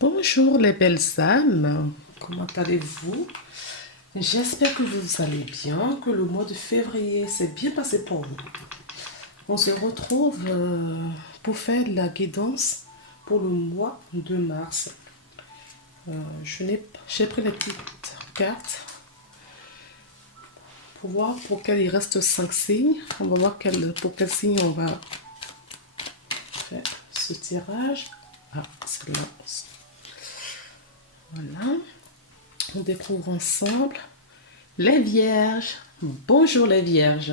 Bonjour les belles âmes, comment allez-vous? J'espère que vous allez bien, que le mois de février s'est bien passé pour vous. On se retrouve pour faire la guidance pour le mois de mars. J'ai pris les petites cartes pour voir pour quel il reste 5 signes. On va voir pour quel signe on va faire ce tirage. Ah, c'est là. Voilà. On découvre ensemble les vierges. Bonjour les vierges.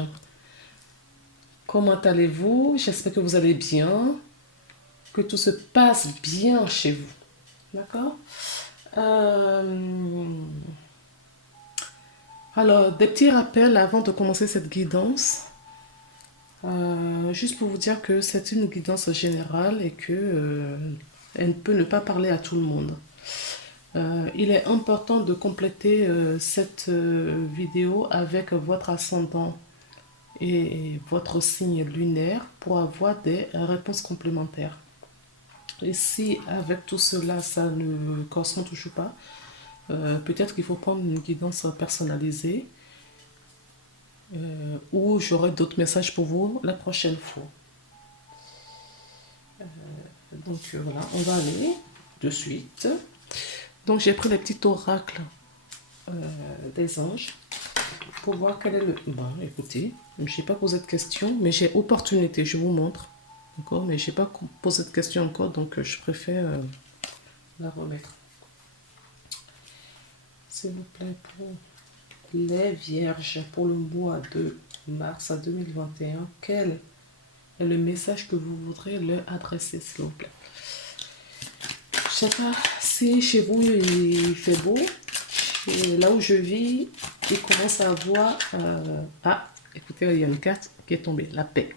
Comment allez-vous? J'espère que vous allez bien, que tout se passe bien chez vous. D'accord? Alors, des petits rappels avant de commencer cette guidance. Juste pour vous dire que c'est une guidance générale et que elle peut ne pas parler à tout le monde. Il est important de compléter cette vidéo avec votre ascendant et votre signe lunaire pour avoir des réponses complémentaires. Et si avec tout cela, ça ne correspond toujours pas, peut-être qu'il faut prendre une guidance personnalisée ou j'aurai d'autres messages pour vous la prochaine fois. Donc voilà, on va aller de suite. Donc j'ai pris les petits oracles des anges pour voir quel est le... Bon, écoutez, je n'ai pas posé de question, mais j'ai opportunité, je vous montre. D'accord, mais je n'ai pas posé de question encore, donc je préfère la remettre. S'il vous plaît, pour les vierges, pour le mois de mars 2021, quel est le message que vous voudrez leur adresser, s'il vous plaît? Je ne sais pas si chez vous il fait beau. Et là où je vis, il commence à avoir... Ah, écoutez, il y a une carte qui est tombée. La paix.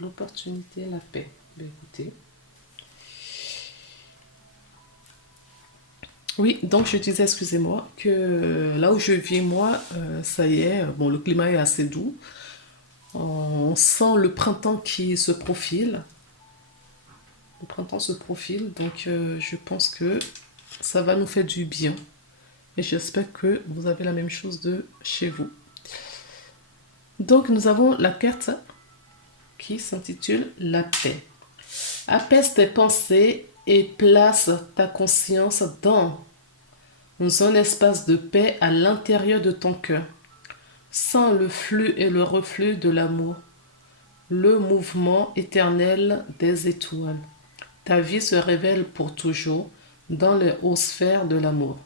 L'opportunité, la paix. Ben, écoutez. Oui, donc je disais, excusez-moi, que là où je vis, moi, ça y est, bon, le climat est assez doux. On sent le printemps qui se profile. Le printemps se profile, donc je pense que ça va nous faire du bien. Et j'espère que vous avez la même chose de chez vous. Donc nous avons la carte qui s'intitule La paix. Apaise tes pensées et place ta conscience dans un espace de paix à l'intérieur de ton cœur. Sens le flux et le reflux de l'amour, le mouvement éternel des étoiles. Ta vie se révèle pour toujours dans les hautes sphères de l'amour.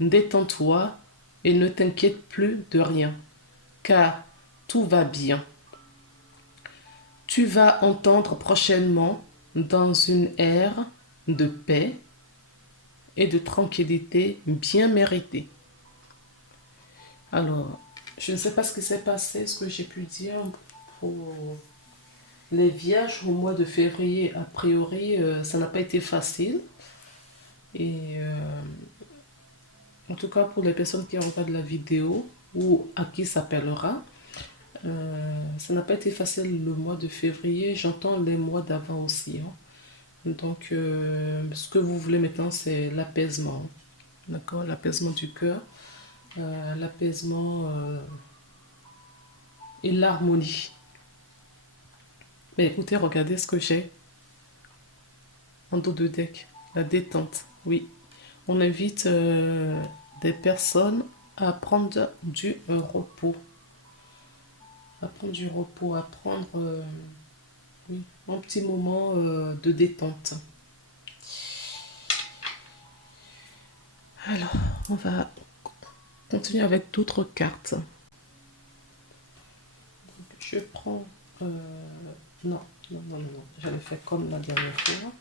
Détends-toi et ne t'inquiète plus de rien, car tout va bien. Tu vas entendre prochainement dans une ère de paix et de tranquillité bien méritée. Alors, je ne sais pas ce qui s'est passé, ce que j'ai pu dire pour les vierges au mois de février. A priori, ça n'a pas été facile. Et en tout cas, pour les personnes qui regardent la vidéo ou à qui ça s'appellera, ça n'a pas été facile le mois de février. J'entends les mois d'avant aussi. Hein. Donc, ce que vous voulez maintenant, c'est l'apaisement. D'accord? L'apaisement du cœur, l'apaisement et l'harmonie. Mais écoutez, regardez ce que j'ai en dos de deck. La détente, oui. On invite des personnes à prendre du repos. À prendre du repos, à prendre oui, un petit moment de détente. Alors, on va continuer avec d'autres cartes. Je prends... non, j'allais faire comme la dernière fois.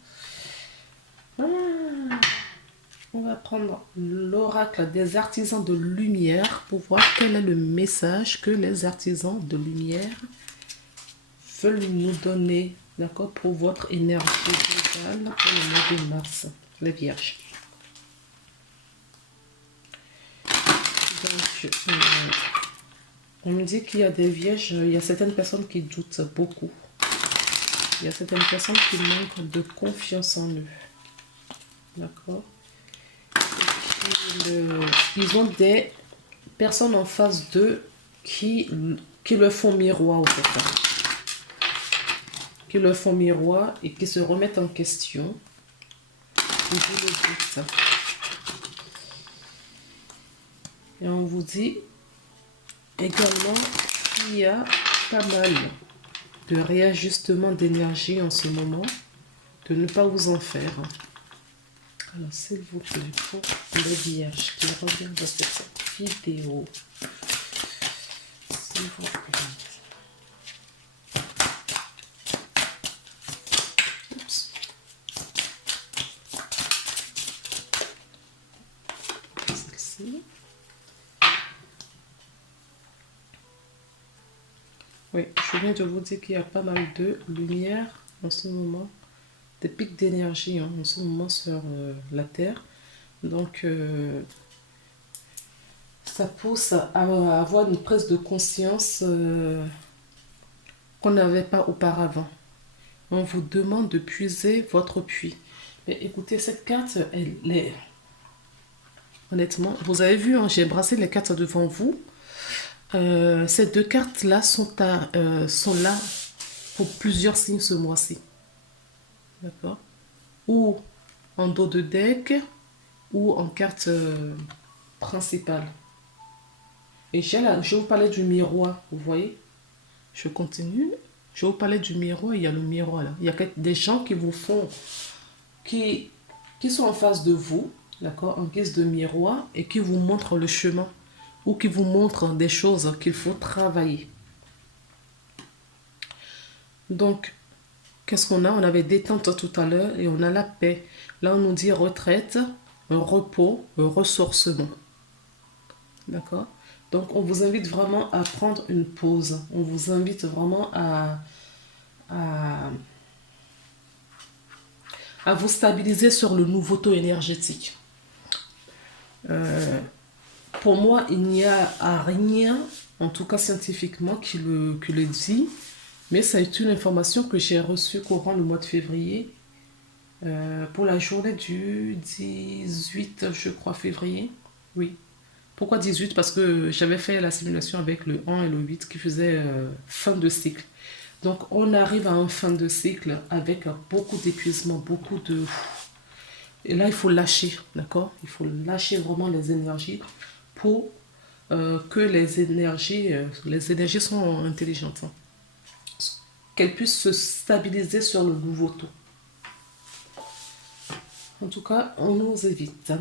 On va prendre l'oracle des artisans de lumière pour voir quel est le message que les artisans de lumière veulent nous donner, d'accord, pour votre énergie globale pour le mois de mars, les vierges. Donc, on me dit qu'il y a des vierges, il y a certaines personnes qui doutent beaucoup. Il y a certaines personnes qui manquent de confiance en eux. D'accord? Ils ont des personnes en face d'eux qui leur font miroir, au fait. Qui leur font miroir et qui se remettent en question. Vous le dites. Et on vous dit également qu'il y a pas mal de réajustement d'énergie en ce moment, de ne pas vous en faire. Alors, s'il vous plaît, pour les vierges qui regardent cette vidéo, s'il vous plaît. Oups. Celle-ci. Oui, je viens de vous dire qu'il y a pas mal de lumière en ce moment, des pics d'énergie en ce moment sur la Terre. Donc, ça pousse à avoir une prise de conscience qu'on n'avait pas auparavant. On vous demande de puiser votre puits. Mais écoutez, cette carte, elle est... Honnêtement, vous avez vu, hein, j'ai brassé les cartes devant vous. Ces deux cartes-là sont là pour plusieurs signes ce mois-ci. D'accord? Ou en dos de deck, ou en carte principale. Et je vous parlais du miroir, vous voyez? Je continue. Je vous parlais du miroir, il y a le miroir là. Il y a des gens qui vous font, qui sont en face de vous, d'accord, en guise de miroir, et qui vous montrent le chemin, ou qui vous montrent des choses qu'il faut travailler. Donc, qu'est-ce qu'on a? On avait détente tout à l'heure et on a la paix. Là, on nous dit retraite, un repos, un ressourcement. D'accord? Donc, on vous invite vraiment à prendre une pause. On vous invite vraiment à vous stabiliser sur le nouveau taux énergétique. Pour moi, il n'y a rien, en tout cas scientifiquement, qui le dit, mais c'est une information que j'ai reçue courant le mois de février, pour la journée du 18, je crois, février. Oui. Pourquoi 18? Parce que j'avais fait la simulation avec le 1 et le 8 qui faisait fin de cycle. Donc, on arrive à une fin de cycle avec beaucoup d'épuisement, beaucoup de... Et là, il faut lâcher, d'accord? Il faut lâcher vraiment les énergies pour que les énergies sont intelligentes, hein, qu'elles puissent se stabiliser sur le nouveau taux. En tout cas, on nous évite.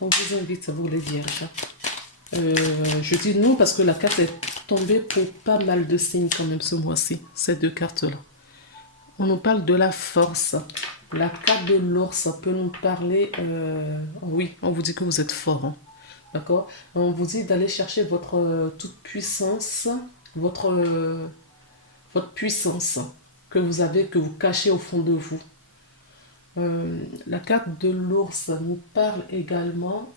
On vous invite, vous les vierges. Je dis non parce que la carte est tombée pour pas mal de signes quand même ce mois-ci, ces deux cartes-là. On nous parle de la force. La carte de l'ours peut nous parler... oui, on vous dit que vous êtes fort. Hein. D'accord? On vous dit d'aller chercher votre toute puissance, votre puissance que vous avez, que vous cachez au fond de vous. La carte de l'ours nous parle également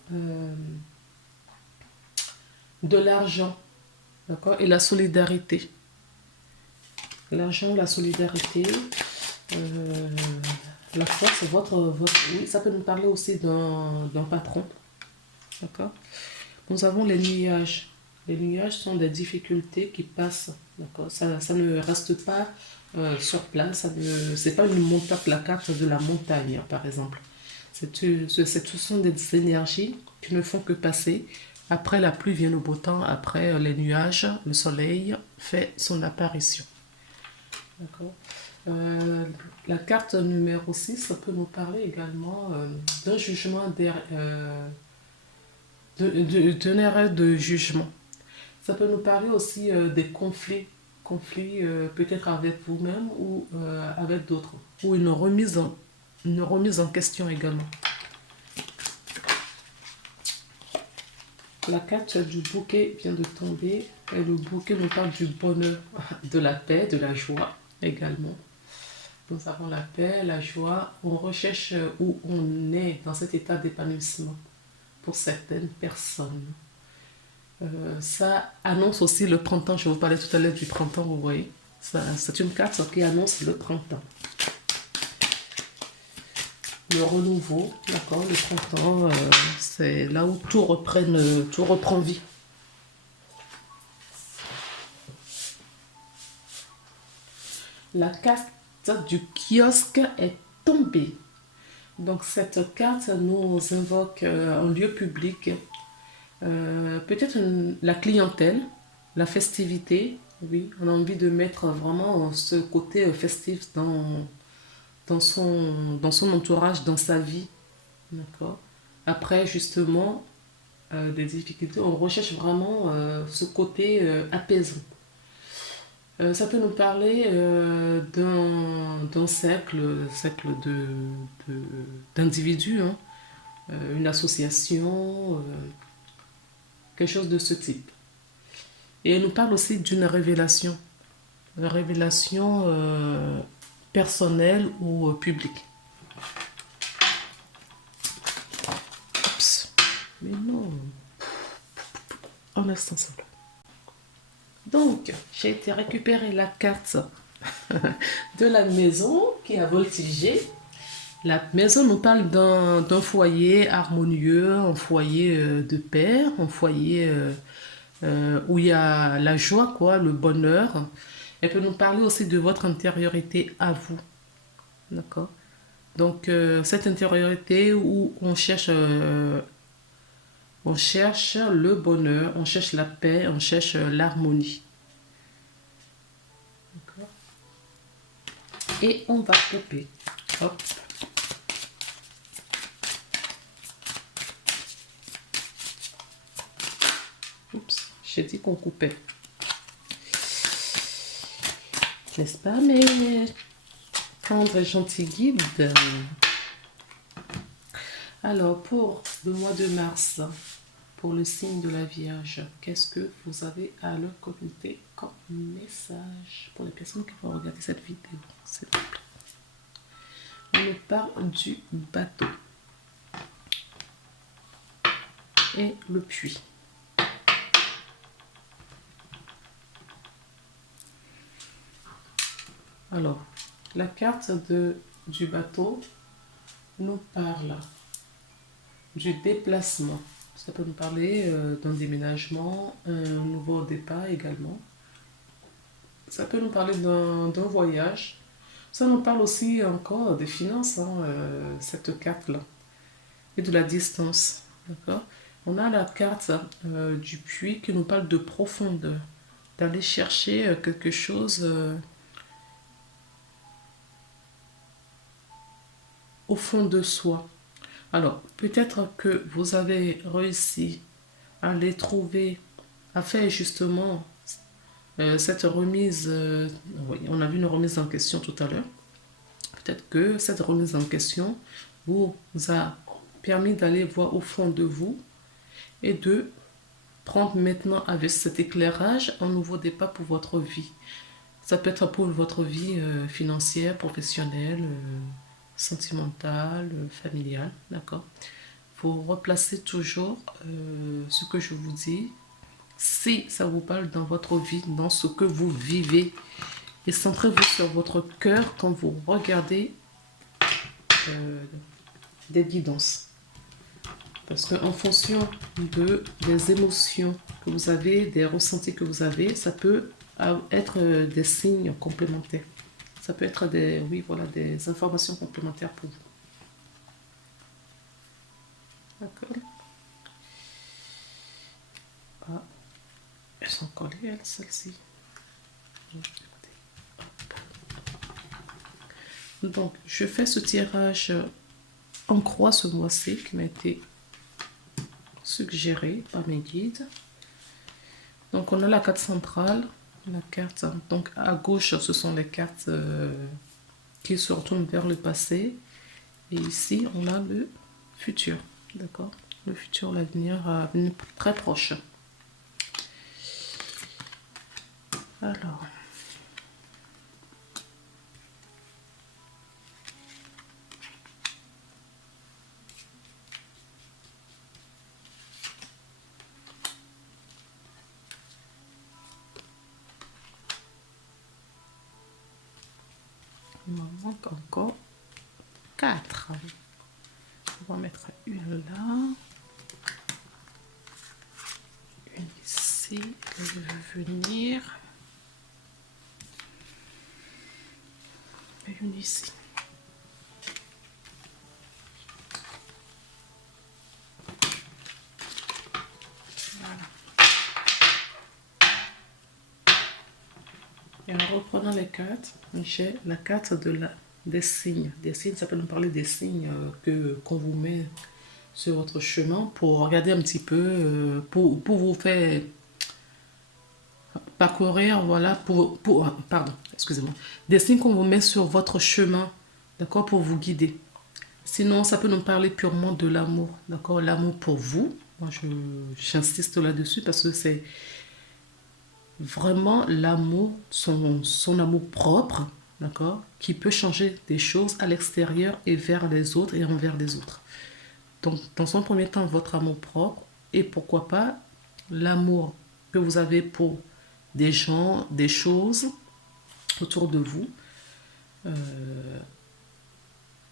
de l'argent, d'accord, et la solidarité. L'argent, la solidarité, la force, oui, ça peut nous parler aussi d'un patron, d'accord. Nous avons les nuages. Les nuages sont des difficultés qui passent, d'accord. Ça ne reste pas sur place. C'est pas une montagne, la carte de la montagne, par exemple. Ce sont des énergies qui ne font que passer. Après la pluie vient le beau temps. Après les nuages, le soleil fait son apparition. D'accord. La carte numéro 6, ça peut nous parler également d'un jugement, d'un arrêt de jugement. Ça peut nous parler aussi des conflits peut-être avec vous-même ou avec d'autres, ou une remise en question également. La carte du bouquet vient de tomber et le bouquet nous parle du bonheur, de la paix, de la joie également. Nous avons la paix, la joie, on recherche où on est dans cet état d'épanouissement pour certaines personnes. Ça annonce aussi le printemps, je vous parlais tout à l'heure du printemps, vous voyez. C'est une carte qui annonce le printemps. Le renouveau, d'accord, le printemps, c'est là où tout reprend vie. La carte du kiosque est tombée. Donc cette carte nous invoque un lieu public, peut-être la clientèle, la festivité. Oui, on a envie de mettre vraiment ce côté festif dans son entourage, dans sa vie. D'accord. Après, justement, des difficultés, on recherche vraiment ce côté apaisant. Ça peut nous parler d'un cercle d'individus, hein, une association, quelque chose de ce type. Et elle nous parle aussi d'une révélation, une révélation personnelle ou publique. Oups, mais non, un instant seul. Donc, j'ai été récupérer la carte de la maison qui a voltigé. La maison nous parle d'un foyer harmonieux, un foyer de paix, un foyer où il y a la joie, quoi, le bonheur. Elle peut nous parler aussi de votre intériorité à vous. D'accord. Donc, cette intériorité où on cherche le bonheur, on cherche la paix, on cherche l'harmonie. D'accord. Et on va couper. Hop. Oups, j'ai dit qu'on coupait. N'est-ce pas, mes tendres et gentils guides? Alors, pour le mois de mars, pour le signe de la Vierge, qu'est-ce que vous avez à leur communiquer comme message pour les personnes qui vont regarder cette vidéo, s'il vous plaît? On nous parle du bateau et le puits. Alors, la carte du bateau nous parle du déplacement. Ça peut nous parler d'un déménagement, un nouveau départ également. Ça peut nous parler d'un voyage. Ça nous parle aussi encore des finances, hein, cette carte-là, et de la distance. D'accord. On a la carte du puits qui nous parle de profondeur, d'aller chercher quelque chose au fond de soi. Alors, peut-être que vous avez réussi à les trouver, à faire justement cette remise. Oui, on a vu une remise en question tout à l'heure. Peut-être que cette remise en question vous a permis d'aller voir au fond de vous et de prendre maintenant avec cet éclairage un nouveau départ pour votre vie. Ça peut être pour votre vie financière, professionnelle, sentimentale, familiale, d'accord. Faut replacer toujours ce que je vous dis, si ça vous parle dans votre vie, dans ce que vous vivez, et centrez-vous sur votre cœur quand vous regardez des guidances. Parce qu'en fonction des émotions que vous avez, des ressentis que vous avez, ça peut être des signes complémentaires. Ça peut être des informations complémentaires pour vous. D'accord. Ah, elles sont collées, elles, celles-ci. Donc, je fais ce tirage en croix ce mois-ci qui m'a été suggéré par mes guides. Donc, on a la carte centrale, la carte. Donc, à gauche, ce sont les cartes qui se retournent vers le passé. Et ici, on a le futur. D'accord? Le futur, l'avenir très proche. Alors. Il m'en manque encore 4. On va mettre une là. Une ici. Je vais venir. Et une ici. Et en reprenant les cartes, j'ai la carte des signes. Des signes, ça peut nous parler des signes qu'on vous met sur votre chemin pour regarder un petit peu, pour vous faire parcourir, voilà, pardon, excusez-moi, des signes qu'on vous met sur votre chemin, d'accord, pour vous guider. Sinon, ça peut nous parler purement de l'amour, d'accord, l'amour pour vous. Moi, j'insiste là-dessus parce que c'est vraiment l'amour, son amour propre, d'accord, qui peut changer des choses à l'extérieur et vers les autres et envers les autres. Donc, dans son premier temps, votre amour propre et pourquoi pas l'amour que vous avez pour des gens, des choses autour de vous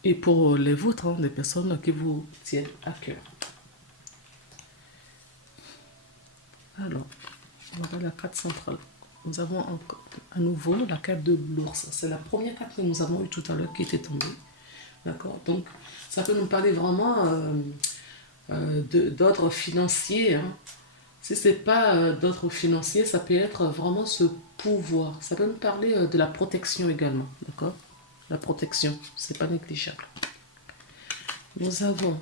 et pour les vôtres, hein, des personnes qui vous tiennent à cœur. Alors, voilà la carte centrale. Nous avons à nouveau la carte de l'ours. C'est la première carte que nous avons eue tout à l'heure qui était tombée. D'accord. Donc, ça peut nous parler vraiment d'ordre financier. Hein. Si ce n'est pas d'ordre financier, ça peut être vraiment ce pouvoir. Ça peut nous parler de la protection également. D'accord. La protection, c'est pas négligeable. Nous avons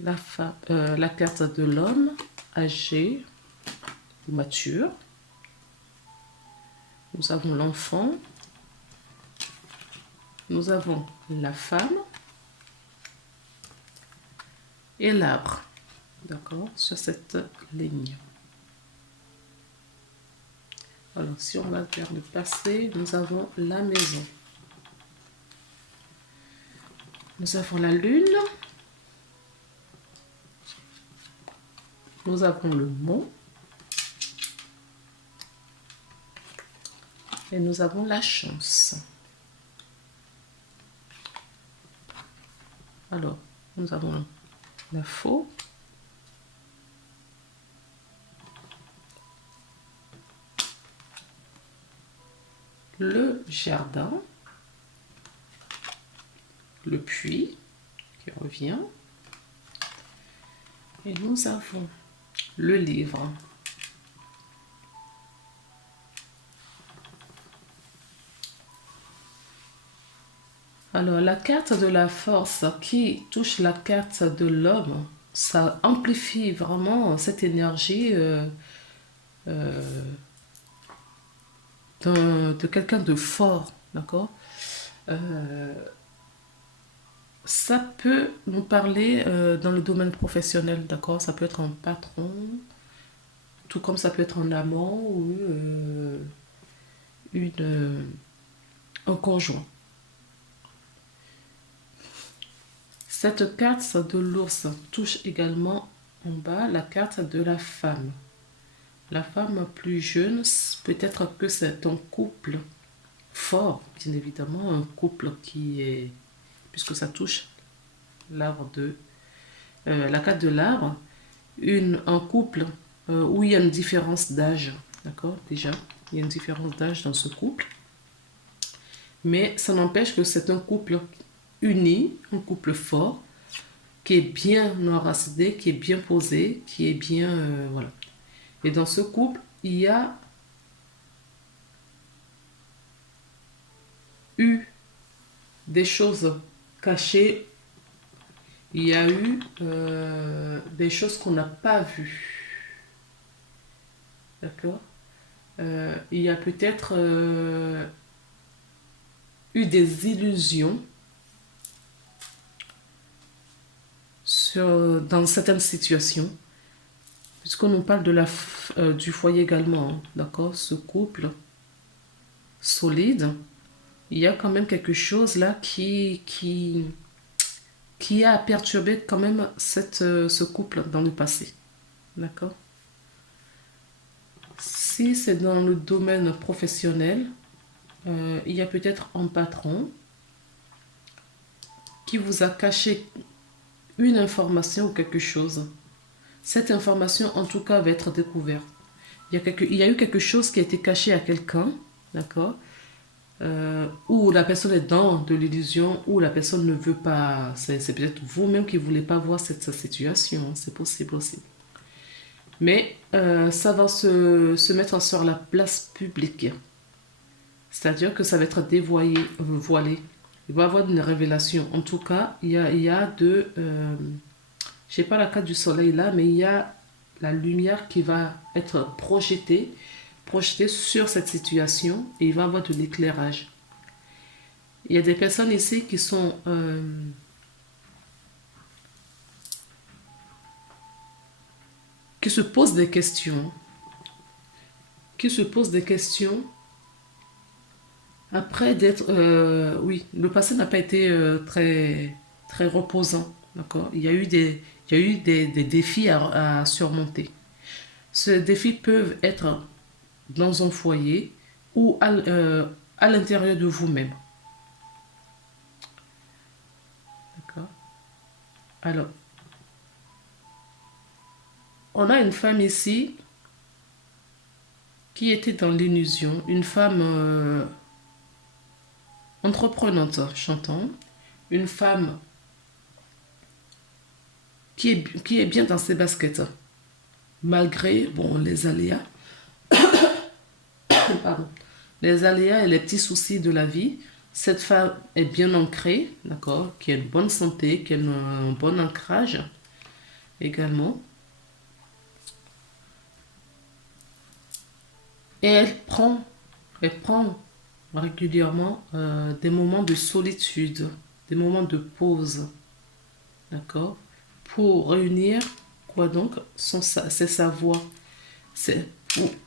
la carte de l'homme âgé ou mature. Nous avons l'enfant. Nous avons la femme et l'arbre. D'accord, sur cette ligne. Alors, si on va vers le passé, nous avons la maison. Nous avons la lune. Nous avons le mont. Et nous avons la chance. Alors, nous avons la faux. Le jardin. Le puits qui revient. Et nous avons le livre. Alors, la carte de la force qui touche la carte de l'homme, ça amplifie vraiment cette énergie de quelqu'un de fort, d'accord. Ça peut nous parler dans le domaine professionnel, d'accord. Ça peut être un patron, tout comme ça peut être un amant ou un conjoint. Cette carte de l'ours touche également en bas la carte de la femme. La femme plus jeune, peut-être que c'est un couple fort, bien évidemment, un couple qui est, puisque ça touche l'arbre la carte de l'arbre, un couple où il y a une différence d'âge, d'accord, déjà, il y a une différence d'âge dans ce couple, mais ça n'empêche que c'est un couple uni, un couple fort, qui est bien enraciné, qui est bien posé, qui est bien, voilà. Et dans ce couple, il y a eu des choses cachées, il y a eu des choses qu'on n'a pas vues. D'accord. Il y a peut-être eu des illusions dans certaines situations, puisqu'on nous parle du foyer également, hein, d'accord, ce couple solide, il y a quand même quelque chose là qui a perturbé quand même ce couple dans le passé, d'accord. Si c'est dans le domaine professionnel, il y a peut-être un patron qui vous a caché une information ou quelque chose. Cette information, en tout cas, va être découverte. Il y a eu quelque chose qui a été caché à quelqu'un, d'accord, où la personne est dans de l'illusion, où la personne ne veut pas. C'est peut-être vous-même qui ne voulez pas voir cette situation. C'est possible aussi. Mais ça va se mettre sur la place publique. C'est-à-dire que ça va être dévoilé, voilé. Il va y avoir une révélation. En tout cas, il y a de... je n'ai pas la carte du soleil là, mais il y a la lumière qui va être projetée sur cette situation et il va y avoir de l'éclairage. Il y a des personnes ici qui sont... qui se posent des questions. Qui se posent des questions après d'être... oui, le passé n'a pas été très reposant. D'accord. Il y a eu des défis à surmonter. Ces défis peuvent être dans un foyer ou à l'intérieur de vous-même. D'accord. Alors, on a une femme ici qui était dans l'illusion, une femme entreprenante, chantant, une femme qui est bien dans ses baskets, malgré bon, les aléas, pardon, les aléas et les petits soucis de la vie. Cette femme est bien ancrée, d'accord, qui a une bonne santé, qui a un bon ancrage également. Et elle prend régulièrement des moments de solitude, des moments de pause, d'accord, pour réunir quoi donc c'est sa voix.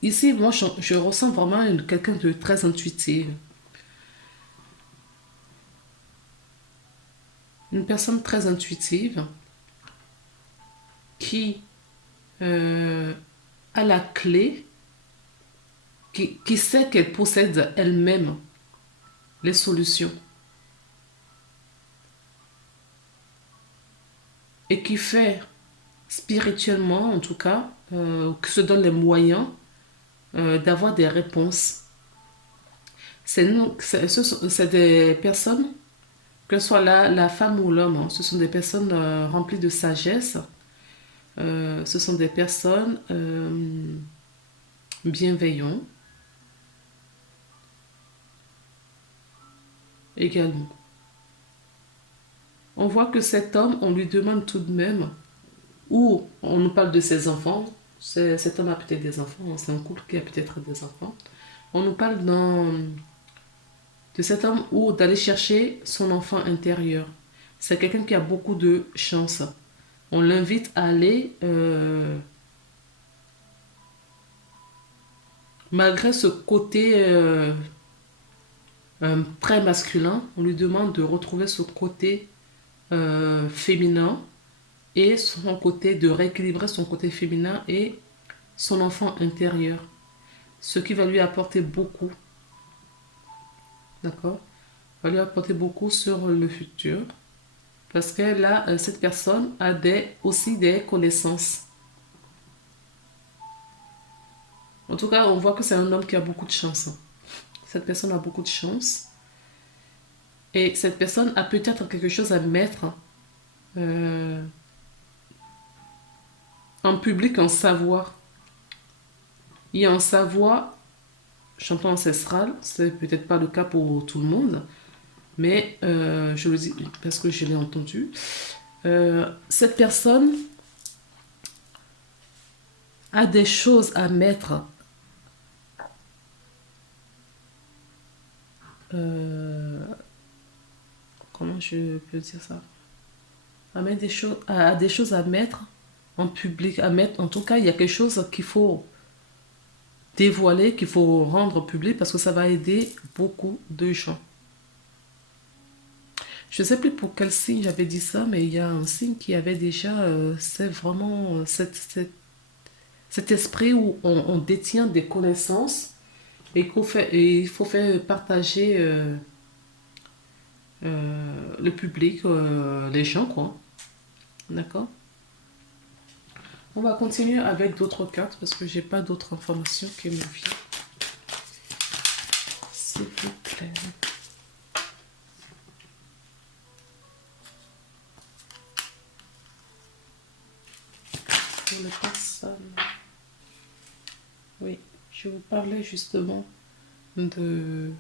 Ici, moi, je ressens vraiment quelqu'un de très intuitif. Une personne très intuitive qui a la clé, qui sait qu'elle possède elle-même les solutions et qui fait spirituellement, en tout cas, qui se donne les moyens d'avoir des réponses. C'est des personnes, que ce soit la femme ou l'homme, hein, ce sont des personnes remplies de sagesse. Ce sont des personnes bienveillantes également. On voit que cet homme, on lui demande tout de même, ou on nous parle de ses enfants, cet homme a peut-être des enfants, hein, c'est un couple qui a peut-être des enfants. On nous parle de cet homme ou d'aller chercher son enfant intérieur. C'est quelqu'un qui a beaucoup de chance. On l'invite à aller, malgré ce côté très masculin, on lui demande de retrouver ce côté féminin et son côté, de rééquilibrer son côté féminin et son enfant intérieur. Ce qui va lui apporter beaucoup. D'accord? Va lui apporter beaucoup sur le futur. Parce que là, cette personne a aussi des connaissances. En tout cas, on voit que c'est un homme qui a beaucoup de chance. Cette personne a beaucoup de chance. Et cette personne a peut-être quelque chose à mettre en public, en savoir. Il y a un savoir chantant ancestral, c'est peut-être pas le cas pour tout le monde, mais je le dis parce que je l'ai entendu. Cette personne a des choses à mettre comment je peux dire ça, a des choses à mettre en public, à mettre, en tout cas il y a quelque chose qu'il faut dévoiler, qu'il faut rendre public parce que ça va aider beaucoup de gens. Je ne sais plus pour quel signe j'avais dit ça, mais il y a un signe qui avait déjà, c'est vraiment cet esprit où on détient des connaissances et il faut faire partager le public, les gens, quoi. D'accord? On va continuer avec d'autres cartes parce que j'ai pas d'autres informations qui me viennent. S'il vous plaît. Pour les personnes. Oui, je vous parlais justement de,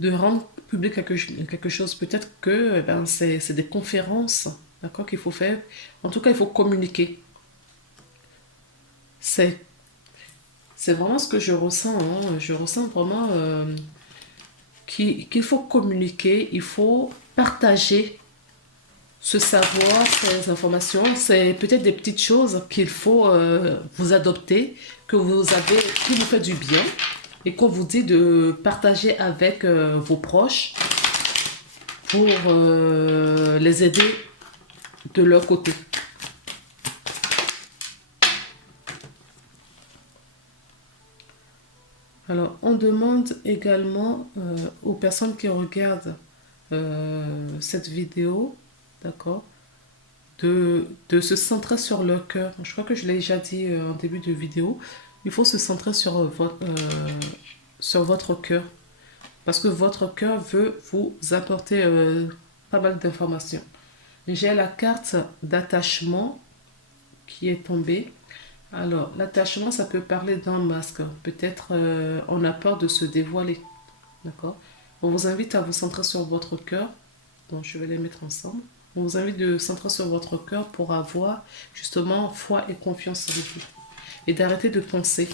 de rendre public quelque chose. Peut-être que eh ben, c'est des conférences, d'accord, qu'il faut faire. En tout cas, il faut communiquer. C'est c'est vraiment ce que je ressens, hein. Je ressens vraiment qu'il faut communiquer, il faut partager ce savoir, ces informations. C'est peut-être des petites choses qu'il faut vous adopter, que vous avez, qui vous fait du bien et qu'on vous dit de partager avec vos proches pour les aider de leur côté. Alors, on demande également aux personnes qui regardent cette vidéo, d'accord, de se centrer sur leur cœur. Je crois que je l'ai déjà dit en début de vidéo. Il faut se centrer sur votre cœur. Parce que votre cœur veut vous apporter pas mal d'informations. J'ai la carte d'attachement qui est tombée. Alors, l'attachement, ça peut parler d'un masque. Peut-être on a peur de se dévoiler. D'accord? On vous invite à vous centrer sur votre cœur. Donc, je vais les mettre ensemble. On vous invite de centrer sur votre cœur pour avoir justement foi et confiance en vous. Et d'arrêter de penser.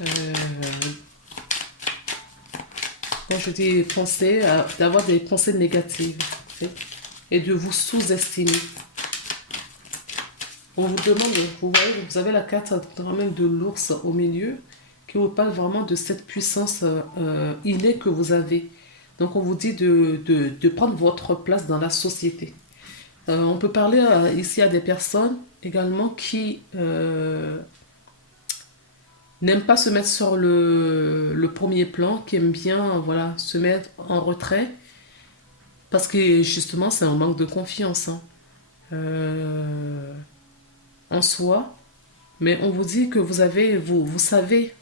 Euh, quand je dis penser, d'avoir des pensées négatives. Et de vous sous-estimer. On vous demande, vous voyez, vous avez la carte même de l'ours au milieu qui vous parle vraiment de cette puissance innée que vous avez. Donc on vous dit de prendre votre place dans la société. On peut parler ici à des personnes également qui n'aiment pas se mettre sur le premier plan, qui aiment bien voilà, se mettre en retrait parce que justement c'est un manque de confiance. Hein. En soi, mais on vous dit que vous savez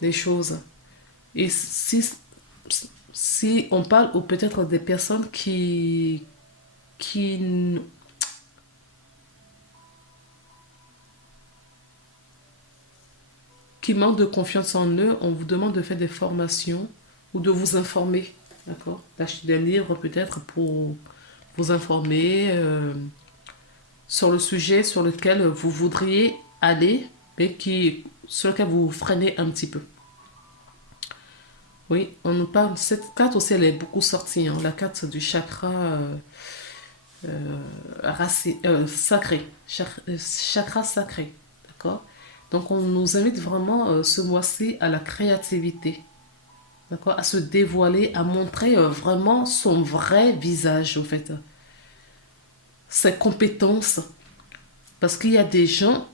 les choses. Et si on parle ou peut-être des personnes qui, qui manquent de confiance en eux, on vous demande de faire des formations ou de vous informer, d'accord? D'acheter des livres peut-être pour vous informer sur le sujet sur lequel vous voudriez aller, mais sur lequel vous freinez un petit peu. Oui, on nous parle. Cette carte aussi, elle est beaucoup sortie. Hein, la carte du chakra sacré. Chakra sacré. D'accord? Donc, on nous invite vraiment ce mois-ci à la créativité. D'accord? À se dévoiler, à montrer vraiment son vrai visage, en fait. Ses compétences. Parce qu'il y a des gens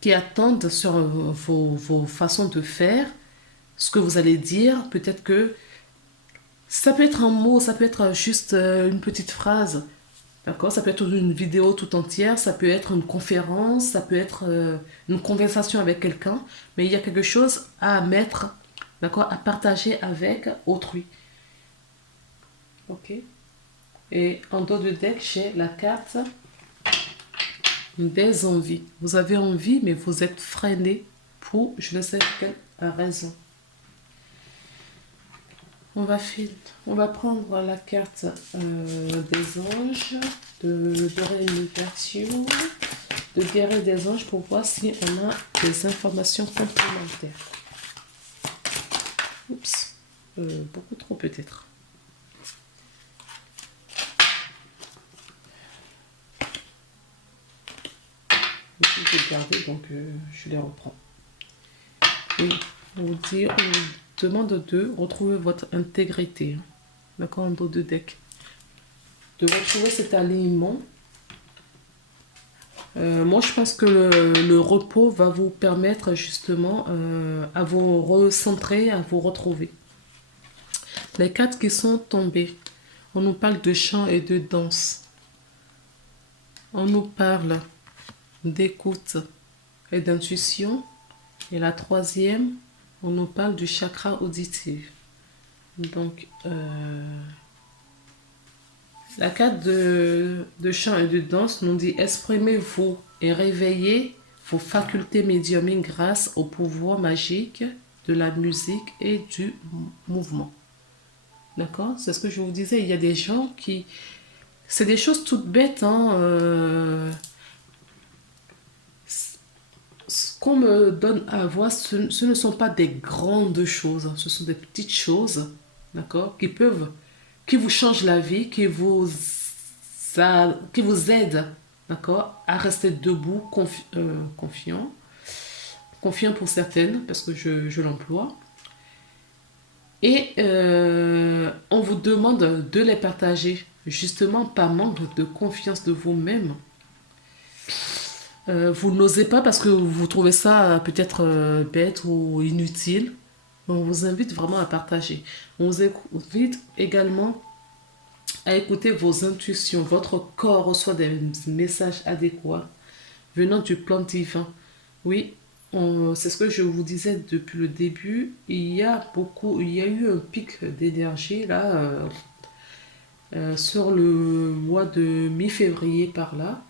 qui attendent sur vos façons de faire, ce que vous allez dire. Peut-être que ça peut être un mot, ça peut être juste une petite phrase. D'accord? Ça peut être une vidéo tout entière, ça peut être une conférence, ça peut être une conversation avec quelqu'un, mais il y a quelque chose à mettre, d'accord, à partager avec autrui. Ok? Et en dos de deck, j'ai la carte des envies. Vous avez envie, mais vous êtes freiné pour je ne sais quelle raison. On va prendre la carte des anges, de réinvitation, de guérir des anges pour voir si on a des informations complémentaires. Oups, beaucoup trop peut-être. Je vais garder, donc je les reprends. Oui, on vous demande de retrouver votre intégrité. D'accord, en dos de deck. De retrouver cet alignement. Moi, je pense que le repos va vous permettre justement à vous recentrer, à vous retrouver. Les cartes qui sont tombées. On nous parle de chant et de danse. On nous parle d'écoute et d'intuition. Et la troisième, on nous parle du chakra auditif. Donc, la carte de chant et de danse nous dit exprimez-vous et réveillez vos facultés médiumniques grâce au pouvoir magique de la musique et du mouvement. D'accord? C'est ce que je vous disais. Il y a des gens qui... C'est des choses toutes bêtes, hein. Ce qu'on me donne à voir, ce ne sont pas des grandes choses. Ce sont des petites choses, d'accord? Qui vous changent la vie, qui vous aident, d'accord? À rester debout, confiant. Confiant pour certaines, parce que je l'emploie. Et on vous demande de les partager, justement par manque de confiance de vous-même. Vous n'osez pas parce que vous trouvez ça peut-être bête ou inutile. On vous invite vraiment à partager. On vous invite également à écouter vos intuitions. Votre corps reçoit des messages adéquats venant du plan divin. Oui, c'est ce que je vous disais depuis le début. Il y a eu un pic d'énergie là sur le mois de mi-février par là.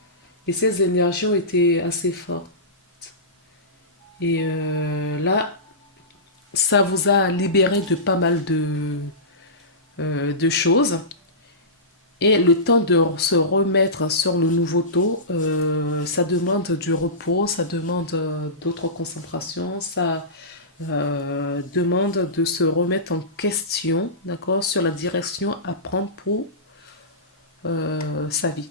Et ces énergies ont été assez fortes. Et là, ça vous a libéré de pas mal de choses. Et le temps de se remettre sur le nouveau taux, ça demande du repos, ça demande d'autres concentrations, ça demande de se remettre en question, d'accord, sur la direction à prendre pour sa vie.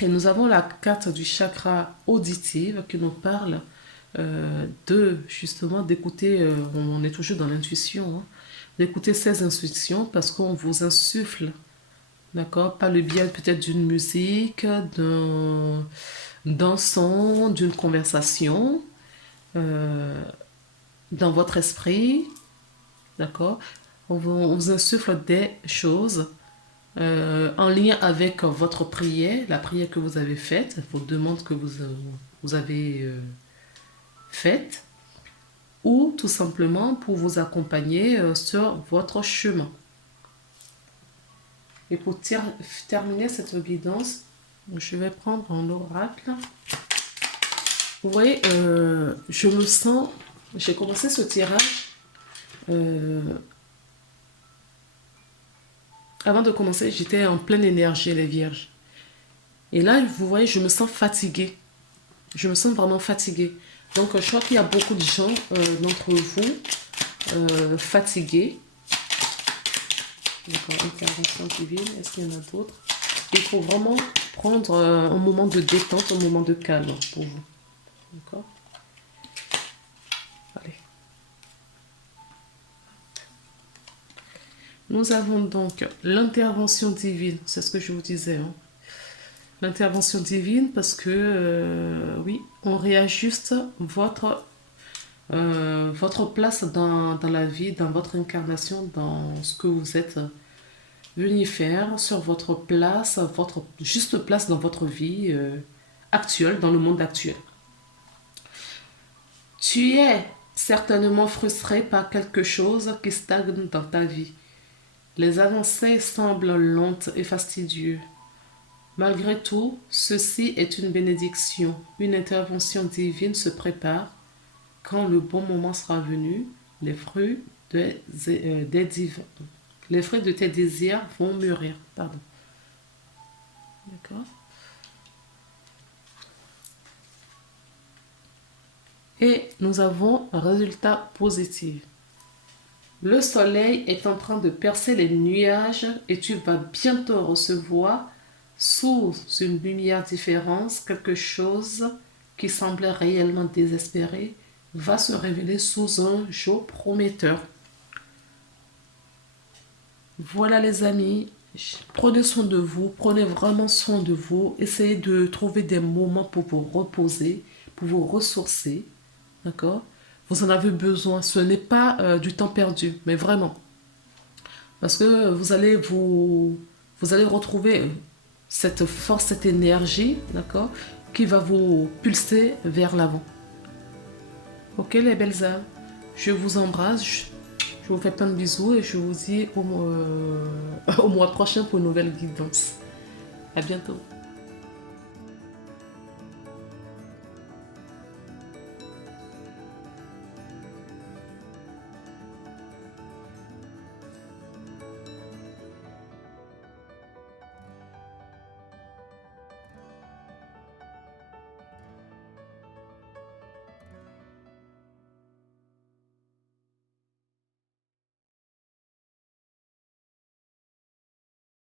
Et nous avons la carte du chakra auditif qui nous parle justement d'écouter, on est toujours dans l'intuition, hein, d'écouter ces intuitions parce qu'on vous insuffle, d'accord, par le biais peut-être d'une musique, d'un son, d'une conversation, dans votre esprit, d'accord, on vous insuffle des choses en lien avec votre prière, la prière que vous avez faite, vos demandes que vous avez faites, ou tout simplement pour vous accompagner sur votre chemin. Et pour terminer cette guidance, je vais prendre un oracle. Vous voyez, je me sens, j'ai commencé ce tirage. Avant de commencer, j'étais en pleine énergie, les vierges. Et là, vous voyez, je me sens fatiguée. Je me sens vraiment fatiguée. Donc, je crois qu'il y a beaucoup de gens d'entre vous fatigués. D'accord, intervention divine. Est-ce qu'il y en a d'autres? Il faut vraiment prendre un moment de détente, un moment de calme pour vous. D'accord? Allez. Nous avons donc l'intervention divine, c'est ce que je vous disais. Hein. L'intervention divine parce que, oui, on réajuste votre place dans la vie, dans votre incarnation, dans ce que vous êtes venu faire, sur votre place, votre juste place dans votre vie actuelle, dans le monde actuel. Tu es certainement frustré par quelque chose qui stagne dans ta vie. Les avancées semblent lentes et fastidieuses. Malgré tout, ceci est une bénédiction. Une intervention divine se prépare. Quand le bon moment sera venu, les fruits de tes désirs vont mûrir. Pardon. D'accord? Et nous avons un résultat positif. Le soleil est en train de percer les nuages et tu vas bientôt recevoir sous une lumière différente quelque chose qui semblait réellement désespéré va se révéler sous un jour prometteur. Voilà les amis, prenez soin de vous, prenez vraiment soin de vous, essayez de trouver des moments pour vous reposer, pour vous ressourcer, d'accord? Vous en avez besoin, ce n'est pas du temps perdu, mais vraiment. Parce que vous allez retrouver cette force, cette énergie, d'accord, qui va vous pulser vers l'avant. Ok les belles âmes, je vous embrasse, je vous fais plein de bisous et je vous dis au mois prochain pour une nouvelle guidance. À bientôt.